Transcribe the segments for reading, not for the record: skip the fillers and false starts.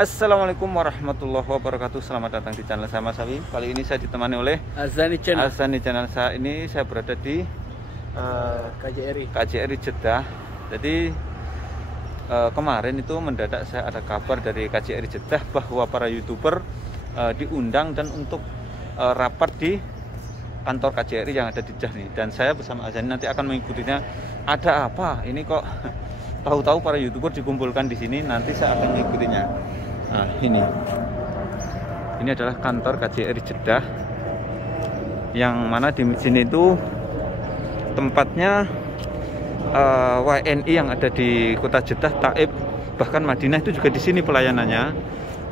Assalamualaikum warahmatullahi wabarakatuh. Selamat datang di channel saya Mas Sawi. Kali ini saya ditemani oleh Azani Channel. Saat ini saya berada di KJRI Jeddah. Jadi kemarin itu mendadak saya ada kabar dari KJRI Jeddah bahwa para YouTuber diundang dan untuk rapat di kantor KJRI yang ada di Jeddah nih. Dan saya bersama Azani nanti akan mengikutinya. Ada apa? Ini kok tahu-tahu para YouTuber dikumpulkan di sini, nanti saya akan mengikutinya. Nah, ini adalah kantor KJRI Jeddah, yang mana di sini itu tempatnya WNI yang ada di kota Jeddah, Taif, bahkan Madinah itu juga di sini pelayanannya.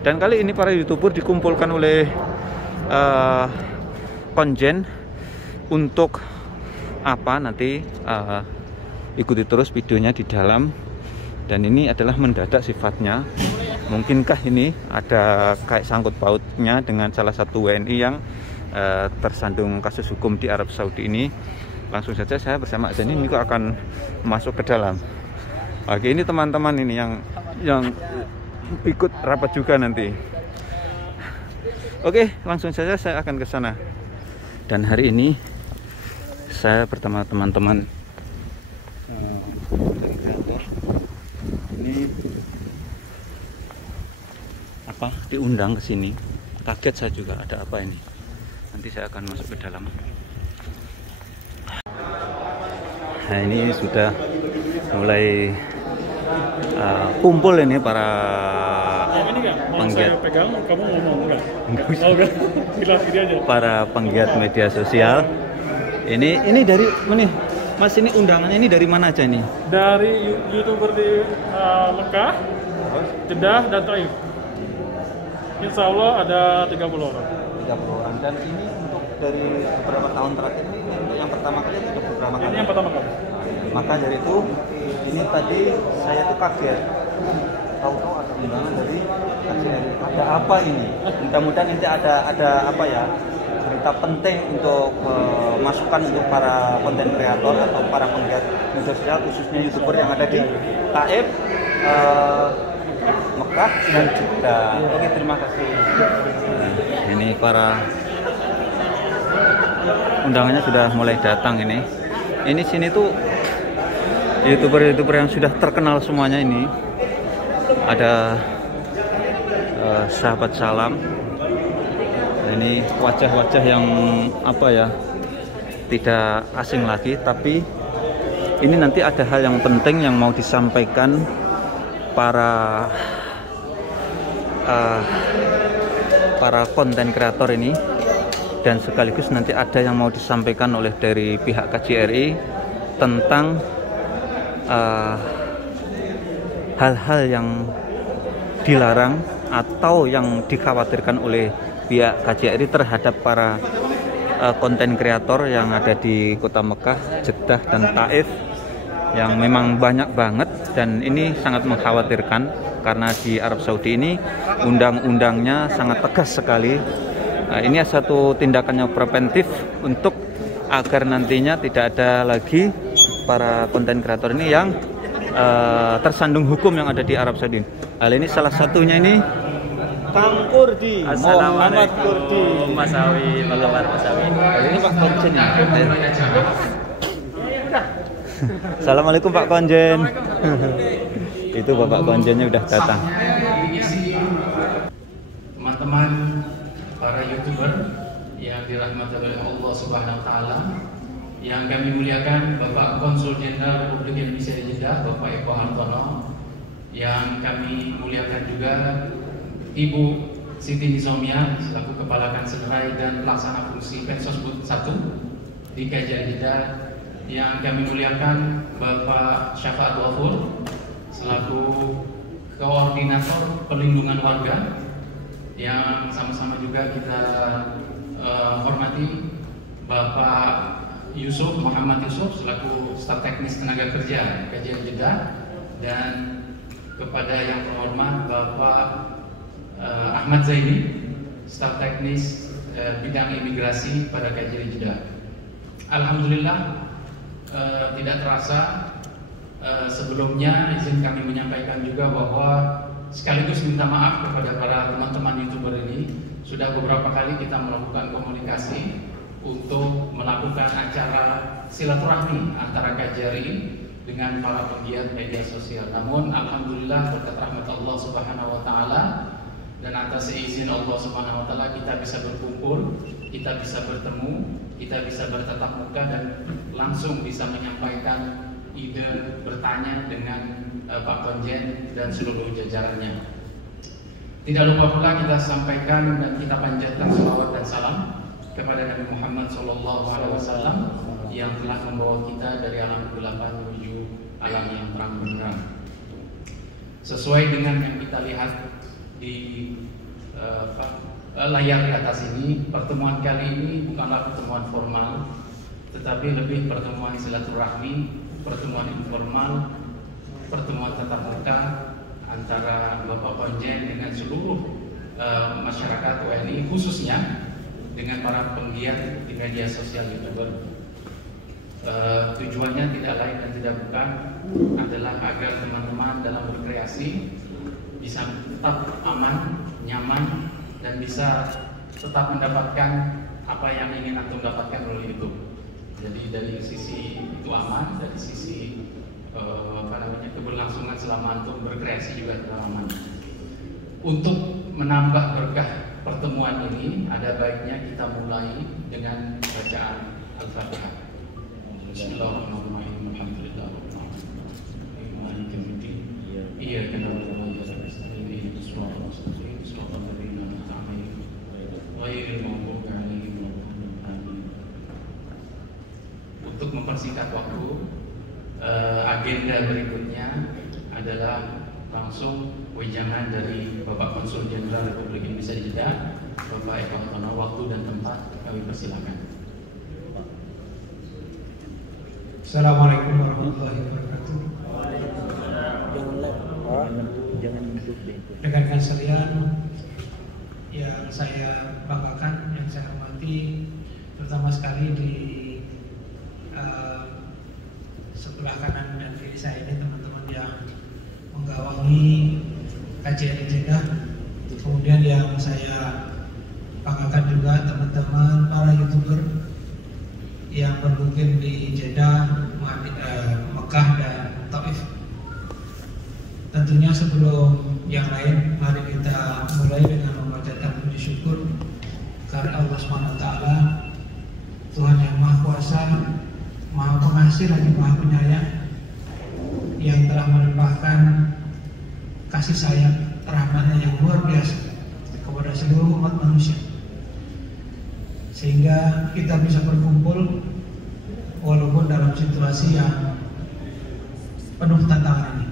Dan kali ini para YouTuber dikumpulkan oleh konjen untuk apa, nanti ikuti terus videonya di dalam. Dan ini adalah mendadak sifatnya. Mungkinkah ini ada kayak sangkut pautnya dengan salah satu WNI yang tersandung kasus hukum di Arab Saudi ini? Langsung saja saya bersama Azani ini kok akan masuk ke dalam. Oke, ini teman-teman ini yang ikut rapat juga nanti. Oke, langsung saja saya akan ke sana. Dan hari ini saya bersama teman-teman ini apa, diundang ke sini. Kaget saya juga, ada apa ini. Nanti saya akan masuk ke dalam. Nah, ini sudah mulai kumpul ini para penggiat. Para penggiat media sosial. Ini dari mana? Mas, ini undangannya ini dari mana aja ini? Dari YouTuber di Mekah, Jeddah, dan Taif. Insya Allah ada 30 orang. 30 orang. Dan ini untuk dari beberapa tahun terakhir ini untuk yang pertama kali atau beberapa kali? Ini yang pertama kali. Maka dari itu, ini tadi saya tuh kaget. Tahu-tahu ada undangan dari KJRI. Ada apa ini? Mudah-mudahan nanti ada apa ya? Cerita penting untuk masukan untuk para konten kreator atau para penggiat media sosial, khususnya YouTuber yang ada di Taif, Mekah, dan Jeddah. Oke, terima kasih. Ini para undangannya sudah mulai datang ini. Ini sini tuh YouTuber yang sudah terkenal semuanya ini. Ada sahabat salam. Ini wajah-wajah yang apa ya, tidak asing lagi, tapi ini nanti ada hal yang penting yang mau disampaikan para konten kreator ini, dan sekaligus nanti ada yang mau disampaikan oleh dari pihak KJRI tentang hal-hal yang dilarang atau yang dikhawatirkan oleh pihak KJRI terhadap para konten kreator yang ada di kota Mekah, Jeddah, dan Taif, yang memang banyak banget. Dan ini sangat mengkhawatirkan karena di Arab Saudi ini undang-undangnya sangat tegas sekali. Ini satu tindakannya preventif untuk agar nantinya tidak ada lagi para konten kreator ini yang tersandung hukum yang ada di Arab Saudi. Hal ini salah satunya ini Kang Kurdi, Muhammad Kurdi. Mas Sawi, apa kabar Mas Sawi? Ini Pak Konjen. Assalamualaikum Pak Konjen. Itu Bapak Konjennya udah datang. Teman-teman para YouTuber yang dirahmati oleh Allah Subhanahu wa taala, yang kami muliakan Bapak Konsul Jenderal Republik Indonesia di Jeddah, Bapak Eko Hartono, yang kami muliakan juga Ibu Siti Nizomia selaku Kepala Kanselerai dan Pelaksana Fungsi Pensosbud 1 di KJRI Jeddah, yang kami muliakan Bapak Syafaat Wafur selaku Koordinator Perlindungan Warga, yang sama-sama juga kita hormati Bapak Yusuf Muhammad Yusuf selaku Staf Teknis Tenaga Kerja KJRI Jeddah, dan kepada yang terhormat Bapak Ahmad Zaini, Staf Teknis Bidang Imigrasi pada KJRI Jeddah. Alhamdulillah, tidak terasa sebelumnya izin kami menyampaikan juga bahwa sekaligus minta maaf kepada para teman-teman YouTuber ini. Sudah beberapa kali kita melakukan komunikasi untuk melakukan acara silaturahmi antara KJRI dengan para penggiat media sosial. Namun alhamdulillah berkat rahmat Allah Subhanahu wa taala dan atas izin Allah Subhanahu wa taala kita bisa berkumpul, kita bisa bertemu, kita bisa bertatap muka dan langsung bisa menyampaikan ide, bertanya dengan Pak Konjen dan seluruh jajarannya. Tidak lupa pula kita sampaikan dan kita panjatkan salawat dan salam kepada Nabi Muhammad SAW yang telah membawa kita dari alam kegelapan menuju alam yang terang benderang. Sesuai dengan yang kita lihat di layar di atas ini, pertemuan kali ini bukanlah pertemuan formal, tetapi lebih pertemuan silaturahmi, pertemuan informal, pertemuan tatap muka antara Bapak Konjen dengan seluruh masyarakat WNI, khususnya dengan para penggiat di media sosial YouTuber. Tujuannya tidak lain dan tidak bukan adalah agar teman-teman dalam berkreasi bisa tetap aman, nyaman, dan bisa tetap mendapatkan apa yang ingin antum dapatkan melalui YouTube. Jadi dari sisi itu aman, dari sisi keberlangsungan selama antum berkreasi juga telah aman. Untuk menambah berkah pertemuan ini, ada baiknya kita mulai dengan bacaan Al-Fatihah. Bismillahirrahmanirrahim. Alhamdulillahirabbil alamin. Maliki yaumiddin. Iyyaka na'budu wa iyyaka nasta'in. Ihdinas siratal mustaqim. Siratal ladzina an'amta 'alaihim ghairil maghdubi 'alaihim waladdallin. Untuk mempersingkat waktu, agenda berikutnya adalah langsung wejangan dari Bapak Konsul Jenderal Republik Indonesia di Jeddah, Bapak Eko Hartono. Waktu dan tempat kami persilakan. Assalamualaikum warahmatullahi wabarakatuh. Rekan-rekan sekalian yang saya banggakan, yang saya hormati, terutama sekali di sebelah kanan dan kiri saya ini teman-teman yang menggawangi KJRI Jeddah. Kemudian yang saya banggakan juga teman-teman para YouTuber yang bermukim di Jeddah, Mekah dan Taif. Tentunya sebelum yang lain, mari kita mulai dengan memanjatkan puji syukur karena Allah SWT, Tuhan yang Maha Kuasa, Maha Pengasih lagi Maha Penyayang, yang telah melimpahkan kasih sayang rahmatnya yang luar biasa kepada seluruh umat manusia, sehingga kita bisa berkumpul walaupun dalam situasi yang penuh tantangan ini.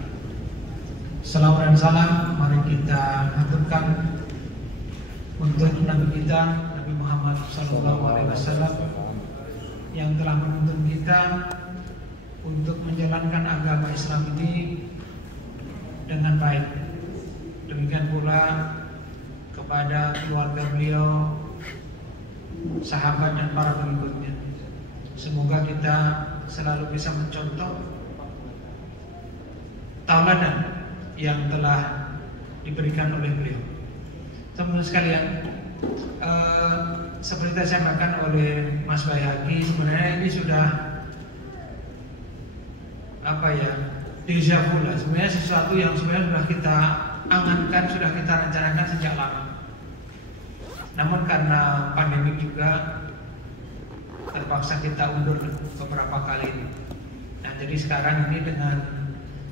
Salawat dan salam mari kita aturkan untuk Nabi kita, Nabi Muhammad SAW, yang telah menuntun kita untuk menjalankan agama Islam ini dengan baik. Demikian pula kepada keluarga beliau, sahabat dan para pengikutnya. Semoga kita selalu bisa mencontoh tauladan yang telah diberikan oleh beliau. Teman-teman sekalian, seperti yang disampaikan oleh Mas Bayhaqi, sebenarnya ini sudah deja vu lah. Sebenarnya sesuatu yang sebenarnya sudah kita angankan, sudah kita rencanakan sejak lama. Namun karena pandemi juga terpaksa kita undur beberapa kali ini. Nah, jadi sekarang ini dengan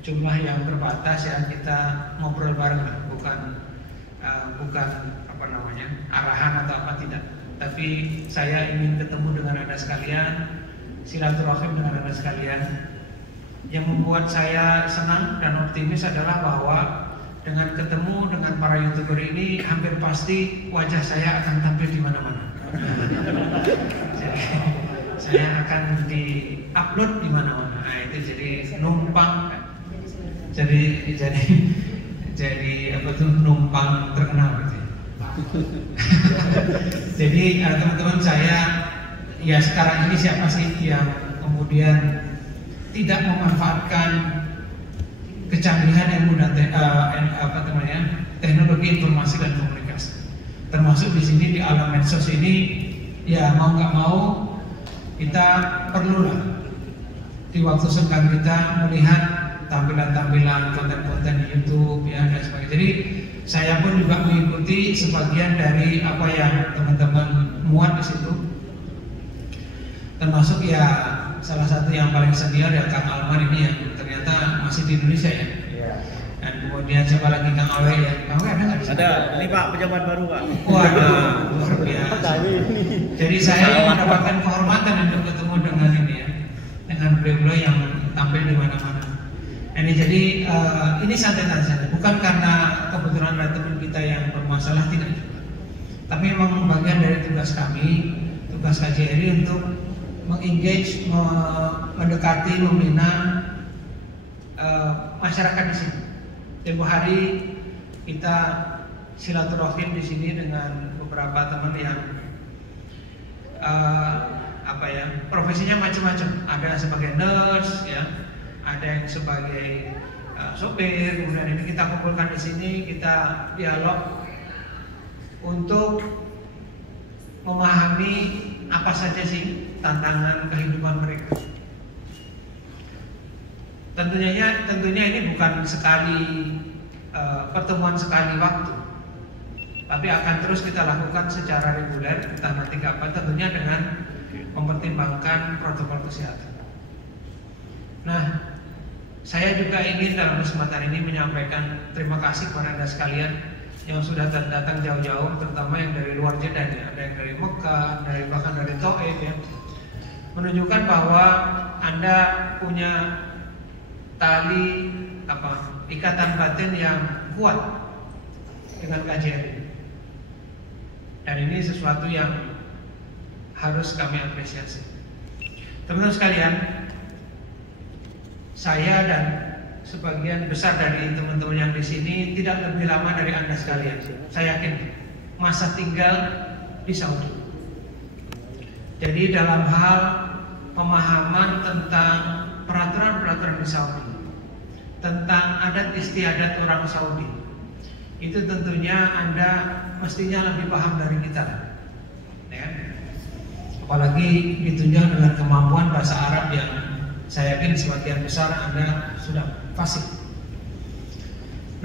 jumlah yang terbatas ya, kita ngobrol bareng lah, bukan arahan atau apa, tidak. Tapi saya ingin ketemu dengan Anda sekalian, silaturahim dengan Anda sekalian. Yang membuat saya senang dan optimis adalah bahwa dengan ketemu dengan para YouTuber ini hampir pasti wajah saya akan tampil di mana-mana. Jadi, saya akan di-upload di mana-mana. Nah, itu jadi numpang, jadi numpang terkenal gitu. Jadi teman-teman saya, ya sekarang ini siapa sih yang kemudian tidak memanfaatkan kecanggihan ilmu dan teknologi informasi dan komunikasi. Termasuk di sini di alam medsos ini, ya mau nggak mau kita perlulah di waktu senggang kita melihat tampilan-tampilan konten-konten di YouTube ya dan sebagainya. Jadi saya pun juga mengikuti sebagian dari apa yang teman-teman muat di situ. Termasuk ya salah satu yang paling senior ya Kang Alman ini yang ternyata masih di Indonesia ya. Dan kemudian siapa lagi Kang Awe ya? Kang Awe ada nggak di sana? Ada, ini Pak pejabat baru Pak. Waduh, luar biasa. Jadi saya mendapatkan kehormatan untuk ketemu dengan ini ya, dengan beliau-beliau yang tampil di mana-mana. Ini jadi ini santai-santai saja, bukan karena kebetulan ada teman kita yang bermasalah, tidak juga. Tapi memang bagian dari tugas kami, tugas KJRI untuk mengengage, mendekati, membina masyarakat di sini. Tempoh hari kita silaturahim di sini dengan beberapa teman yang profesinya macam-macam. Ada sebagai nurse, ya, ada yang sebagai sopir. Kemudian ini kita kumpulkan di sini, kita dialog untuk memahami apa saja sih tantangan kehidupan mereka. Tentunya ini bukan sekali pertemuan sekali waktu, tapi akan terus kita lakukan secara reguler, entah nanti kapan, tentunya dengan mempertimbangkan protokol kesehatan. Nah, saya juga ingin dalam kesempatan ini menyampaikan terima kasih kepada Anda sekalian yang sudah datang jauh-jauh, terutama yang dari luar Jeddah ya, ada yang dari Mekah, bahkan dari Taif ya, menunjukkan bahwa Anda punya tali ikatan batin yang kuat dengan KJRI. Dan ini sesuatu yang harus kami apresiasi. Teman-teman sekalian, saya dan sebagian besar dari teman-teman yang di sini tidak lebih lama dari Anda sekalian. Saya yakin masa tinggal di Saudi. Jadi dalam hal pemahaman tentang peraturan-peraturan di Saudi, tentang adat istiadat orang Saudi, itu tentunya Anda mestinya lebih paham dari kita, ya. Apalagi ditunjang dengan kemampuan bahasa Arab yang saya yakin sebagian besar Anda sudah fasih.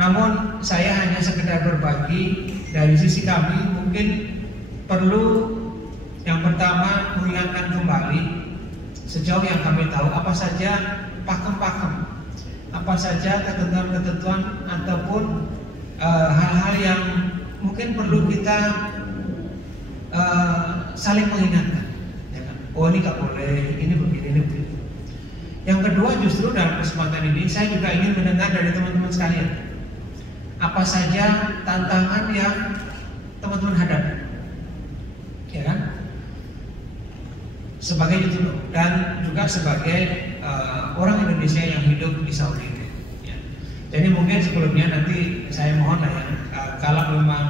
Namun saya hanya sekedar berbagi dari sisi kami, mungkin perlu yang pertama mengingatkan kembali sejauh yang kami tahu apa saja pakem-pakem, apa saja ketentuan-ketentuan ataupun hal-hal yang mungkin perlu kita saling mengingatkan, ya kan? Oh ini nggak boleh, ini begini, ini begitu. Yang kedua, justru dalam kesempatan ini saya juga ingin mendengar dari teman-teman sekalian apa saja tantangan yang teman-teman hadapi, ya kan? Sebagai YouTuber dan juga sebagai orang Indonesia yang hidup di Saudi. Ya. Jadi mungkin sebelumnya nanti saya mohon lah ya, kalau memang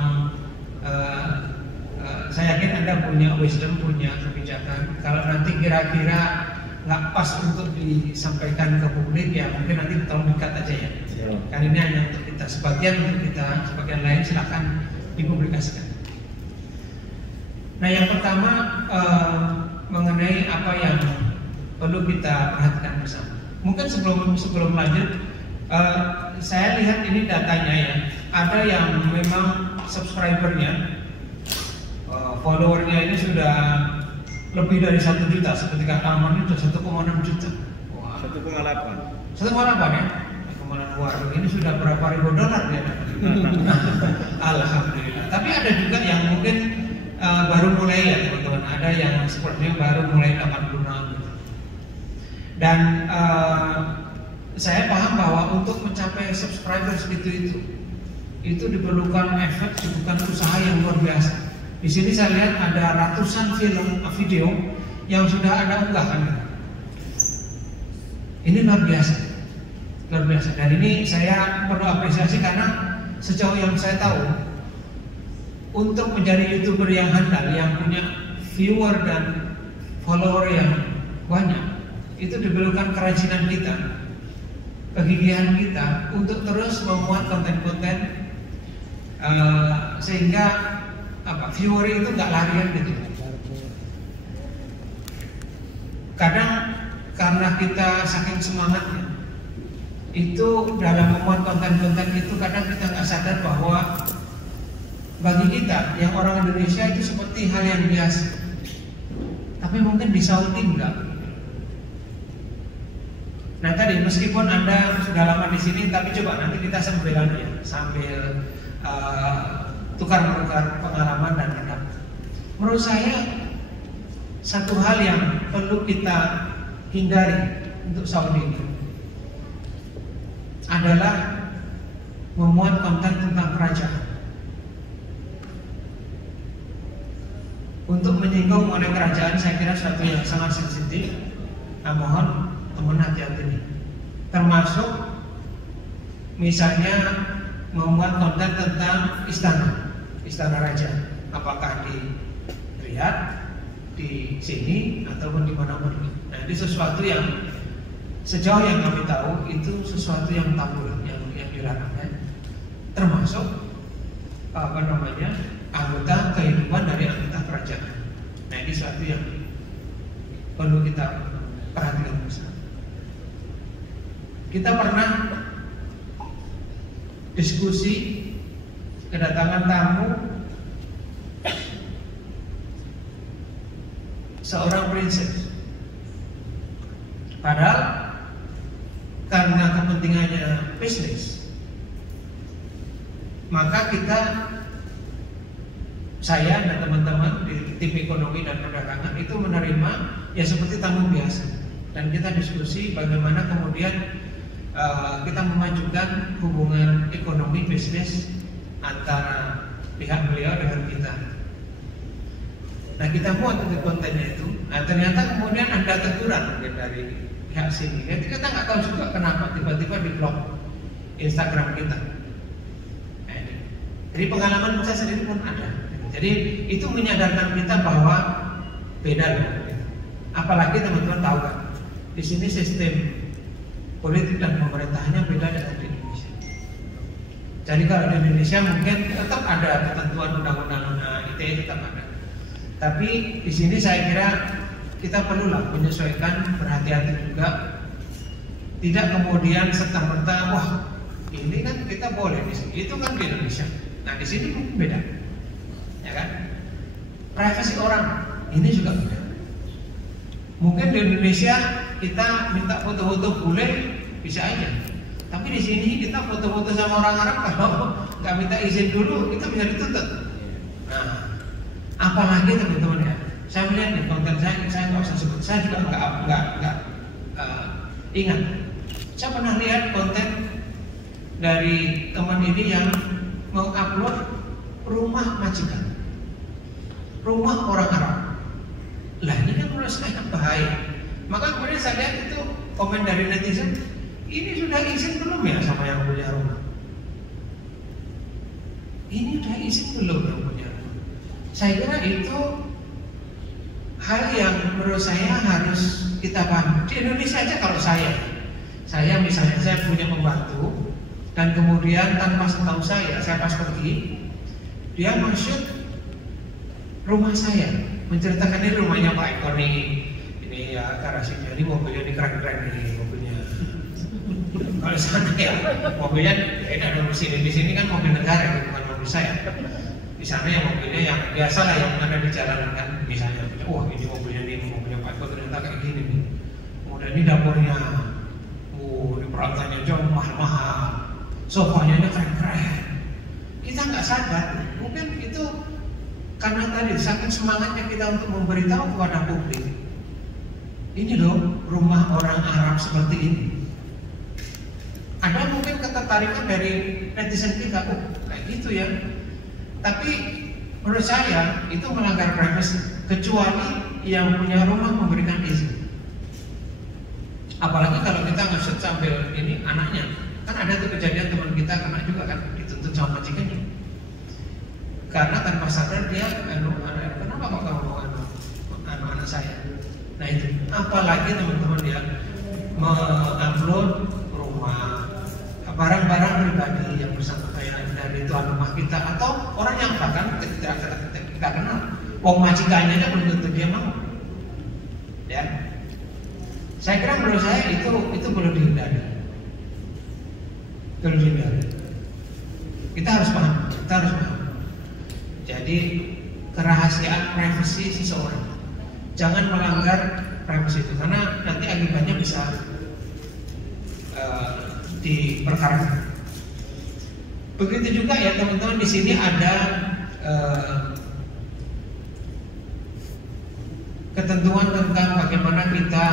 saya yakin Anda punya wisdom, punya kebijakan. Kalau nanti kira-kira nggak pas untuk disampaikan ke publik, ya mungkin nanti tolong di-cut aja ya. Kan ini hanya untuk kita, sebagian untuk kita, sebagian lain silakan dipublikasikan. Nah, yang pertama mengenai apa yang perlu kita perhatikan bersama. Mungkin sebelum lanjut, saya lihat ini datanya ya. Ada yang memang subscribernya, followernya ini sudah lebih dari 1 juta. Seperti kata Alman itu 1,6 juta. 1,8 ya. 1,8. Waduh, ini sudah berapa ribu dolar ya? Alhamdulillah. Tapi ada juga yang mungkin baru mulai ya teman-teman. Ada yang sepertinya baru mulai 86 gitu. Dan saya paham bahwa untuk mencapai subscriber segitu itu diperlukan efek, diperlukan usaha yang luar biasa. Di sini saya lihat ada ratusan video yang sudah Anda unggahkan. Ini luar biasa, luar biasa. Dan ini saya perlu apresiasi karena sejauh yang saya tahu, untuk menjadi YouTuber yang handal, yang punya viewer dan follower yang banyak, itu diperlukan kerajinan kita kegigihan kita untuk terus memuat konten-konten sehingga viewer itu nggak larian gitu. Kadang karena kita saking semangatnya, itu dalam memuat konten-konten itu kadang kita nggak sadar bahwa bagi kita yang orang Indonesia itu seperti hal yang biasa. Tapi mungkin di Saudi enggak. Nah tadi meskipun Anda sudah lama di sini, tapi coba nanti kita sambil tukar-menukar pengalaman dan pendapat. Menurut saya satu hal yang perlu kita hindari untuk Saudi ini adalah memuat konten tentang kerajaan. Untuk menyinggung mengenai kerajaan saya kira suatu yang sangat sensitif. Nah, mohon teman hati-hati ini. Termasuk misalnya memuat konten tentang istana raja. Apakah di Riyadh, di sini ataupun di mana-mana. Nah, ini sesuatu yang sejauh yang kami tahu itu sesuatu yang tabu, yang dilarang, ya. Termasuk anggota kehidupan dari anggota kerajaan. Nah, ini sesuatu yang perlu kita perhatikan bersama. Kita pernah diskusi kedatangan tamu seorang princess. Padahal karena kepentingannya bisnis, maka saya dan teman-teman di tim ekonomi dan perdagangan itu menerima ya seperti tamu biasa, dan kita diskusi bagaimana kemudian kita memajukan hubungan ekonomi bisnis antara pihak beliau dengan kita. Nah, kita buat untuk kontennya itu. Nah, ternyata kemudian ada teguran mungkin dari pihak sini. Jadi kita nggak tahu juga kenapa tiba-tiba di blok Instagram kita. Jadi pengalaman saya sendiri pun ada. Jadi itu menyadarkan kita bahwa beda loh. Apalagi teman-teman tahu kan, di sini sistem politik dan pemerintahnya beda dengan di Indonesia. Jadi kalau di Indonesia mungkin tetap ada ketentuan undang-undang ITE tetap ada. Tapi di sini saya kira kita perlulah menyesuaikan, berhati-hati juga. Tidak kemudian serta-merta, wah ini kan kita boleh di sini, itu kan di Indonesia. Nah di sini mungkin beda, ya kan? Privasi orang ini juga beda. Mungkin di Indonesia kita minta foto-foto boleh, bisa aja. Tapi di sini kita foto-foto sama orang Arab kalau nggak minta izin dulu kita bisa dituntut. Nah, apalagi teman-teman ya, saya melihat di konten saya nggak usah sebut, saya juga nggak ingat. Saya pernah lihat konten dari teman ini yang mengupload rumah majikan, rumah orang Arab. Lah ini kan menurut saya bahaya. Maka kemudian saya lihat itu komen dari netizen, ini sudah izin belum ya sama yang punya rumah? Ini sudah izin belum yang punya rumah? Saya kira itu hal yang menurut saya harus kita pahami. Di Indonesia aja kalau saya misalnya saya punya pembantu dan kemudian tanpa setahu saya pas pergi, dia masuk rumah saya, menceritakan ini rumahnya Pak Eko nih, ini ya garasinya, ini mobilnya ini keren-keren nih mobilnya. Kalau sana ya mobilnya beda dong di sini kan mobil negara bukan mobil saya. Di sana yang mobilnya yang biasa lah yang ada di jalan kan, misalnya, wah ini mobilnya Pak Eko ternyata kayak gini nih. Kemudian ini dapurnya, ini peralatannya jauh mahal-mahal, sofanya keren-keren. Kita nggak sadar, mungkin itu karena tadi saking semangatnya kita untuk memberitahu kepada publik, ini loh rumah orang Arab seperti ini. Ada mungkin ketertarikan dari netizen kita, oh kayak gitu ya. Tapi menurut saya itu melanggar privasi, kecuali yang punya rumah memberikan izin. Apalagi kalau kita nge-shoot sambil ini anaknya, kan ada tuh kejadian teman kita kena juga kan, dituntut sama majikannya. Karena tanpa sadar dia, kenapa kok kamu mau anak saya? Nah itu, apalagi teman-teman dia mengupload rumah pribadi yang bersama kayak dari tuan rumah kita atau orang yang bahkan kita kenal. Majikannya aja belum tentu dia mau. Ya, saya kira menurut saya itu perlu dihindari. Perlu dihindari. Kita harus paham. Jadi kerahasiaan privasi seseorang, jangan melanggar privasi itu karena nanti akibatnya bisa diperkarakan. Begitu juga ya teman-teman, di sini ada ketentuan tentang bagaimana kita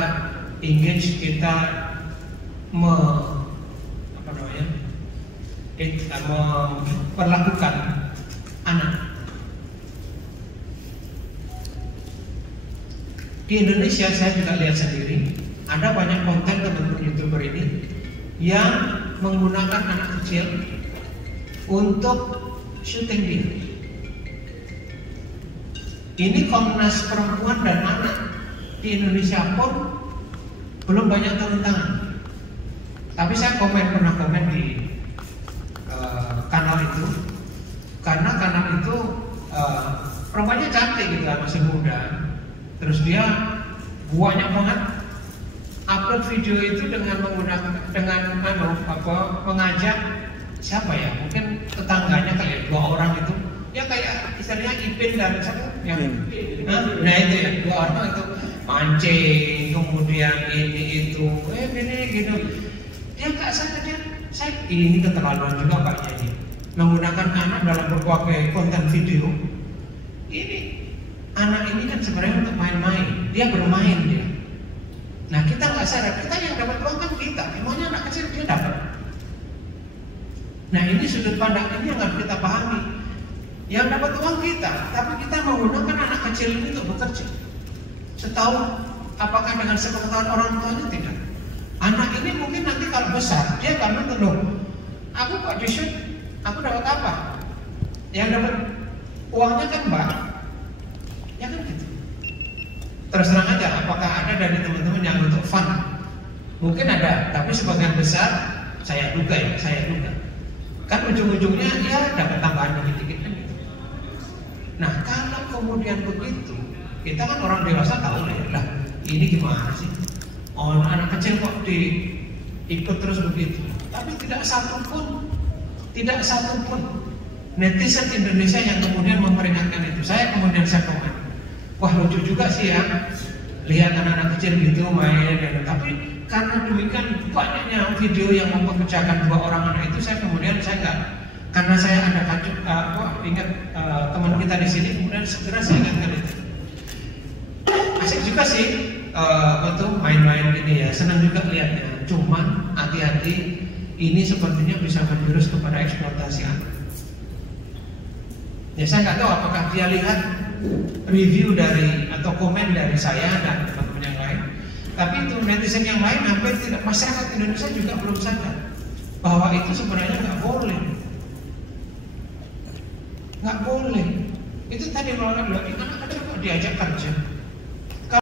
engage, kita memperlakukan anak. Di Indonesia saya juga lihat sendiri ada banyak konten teman-teman YouTuber ini yang menggunakan anak kecil untuk syuting dia. Ini Komnas Perempuan dan Anak di Indonesia pun belum banyak turun tangan. Tapi saya pernah komen di kanal itu, karena kanal itu perempuannya cantik gitu lah, masih muda. Terus dia banyak banget upload video itu dengan mengajak siapa ya, mungkin tetangganya kayak 2 orang itu, ya kayak istilahnya Ipin dan siapa yang nah itu ya, 2 orang itu mancing, kemudian ini itu ini gitu. Dia nggak sadar, saya ini keterlaluan juga Pak ini menggunakan anak dalam berbagai konten video. Ini anak ini kan sebenarnya untuk main-main, dia bermain dia. Nah kita nggak sadar, kita yang dapat uang kan kita, emangnya anak kecil dia dapat. Nah ini sudut pandang ini yang harus kita pahami. Yang dapat uang kita, tapi kita menggunakan anak kecil ini untuk bekerja. Setahu apakah dengan sepengetahuan orang tuanya? Tidak. Anak ini mungkin nanti kalau besar dia akan mengeluh, aku kok di shoot, aku dapat apa? Yang dapat uangnya kan Mbak, ya kan gitu. Terus terang aja, apakah ada dari teman-teman yang untuk fun? Mungkin ada, tapi sebagian besar saya duga. Kan ujung-ujungnya ya dapat tambahan dikit-dikit kan gitu. Nah kalau kemudian begitu, kita kan orang dewasa tahu lah, ini gimana sih? Anak kecil kok ikut terus begitu. Tapi tidak satu pun netizen Indonesia yang kemudian memperingatkan itu. Saya komen, wah lucu juga sih ya, lihat anak-anak kecil gitu main. Tapi karena demikian banyaknya video yang mempekerjakan 2 orang anak itu, saya nggak, karena saya ada ingat teman kita di sini, kemudian segera saya ingatkan itu. Asik juga sih untuk main-main ini ya, senang juga lihatnya. Cuman hati-hati, ini sepertinya bisa menjurus kepada eksploitasi anak. Ya saya nggak tahu apakah dia lihat review dari atau komen dari saya dan teman-teman yang lain. Tapi itu netizen yang lain hampir tidak, masyarakat Indonesia juga belum sadar bahwa itu sebenarnya nggak boleh. Nggak boleh. Itu tadi malah bilang, anak kecil kok diajak kerja.